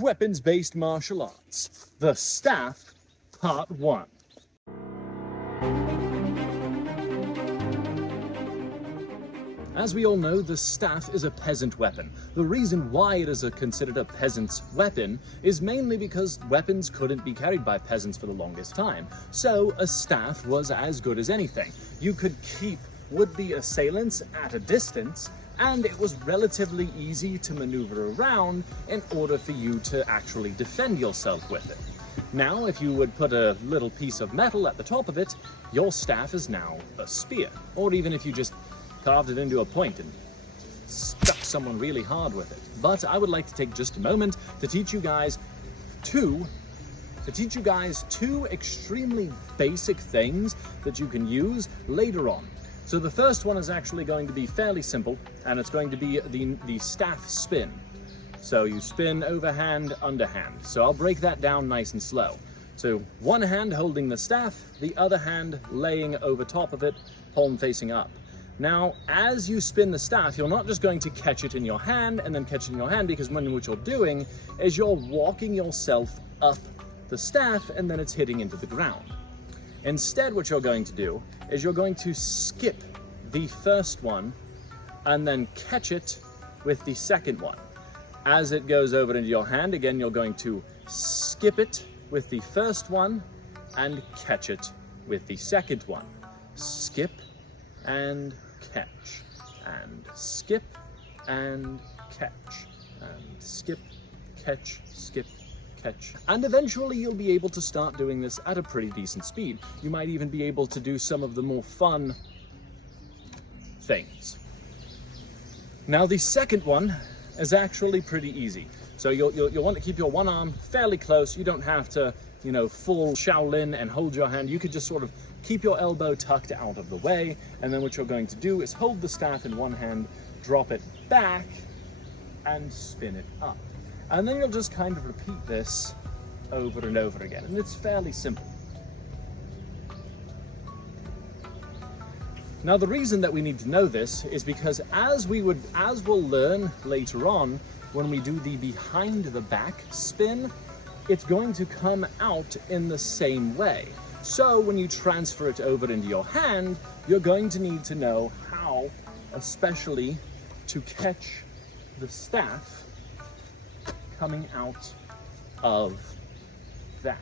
Weapons-based martial arts, the staff, part 1. As we all know, the staff is a peasant weapon. The reason why it is considered a peasant's weapon is mainly because weapons couldn't be carried by peasants for the longest time. So a staff was as good as anything. You could keep would-be assailants at a distance, and it was relatively easy to maneuver around in order for you to actually defend yourself with it. Now, if you would put a little piece of metal at the top of it, your staff is now a spear. Or even if you just carved it into a point and stuck someone really hard with it. But I would like to take just a moment to teach you guys two extremely basic things that you can use later on. So the first one is actually going to be fairly simple, and it's going to be the staff spin. So you spin overhand, underhand. So I'll break that down nice and slow. So one hand holding the staff, the other hand laying over top of it, palm facing up. Now, as you spin the staff, you're not just going to catch it in your hand and then catch it in your hand, because what you're doing is you're walking yourself up the staff and then it's hitting into the ground. Instead, what you're going to do is you're going to skip the first one and then catch it with the second one. As it goes over into your hand, again, you're going to skip it with the first one and catch it with the second one. Skip and catch, and skip and catch, and skip, catch, skip, catch. And eventually you'll be able to start doing this at a pretty decent speed. You might even be able to do some of the more fun things. Now the second one is actually pretty easy. So you'll want to keep your one arm fairly close. You don't have to, full Shaolin and hold your hand. You could just sort of keep your elbow tucked out of the way. And then what you're going to do is hold the staff in one hand, drop it back, and spin it up. And then you'll just kind of repeat this over and over again. And it's fairly simple. Now, the reason that we need to know this is because as we'll learn later on, when we do the behind the back spin, it's going to come out in the same way. So when you transfer it over into your hand, you're going to need to know how, especially to catch the staff coming out of that.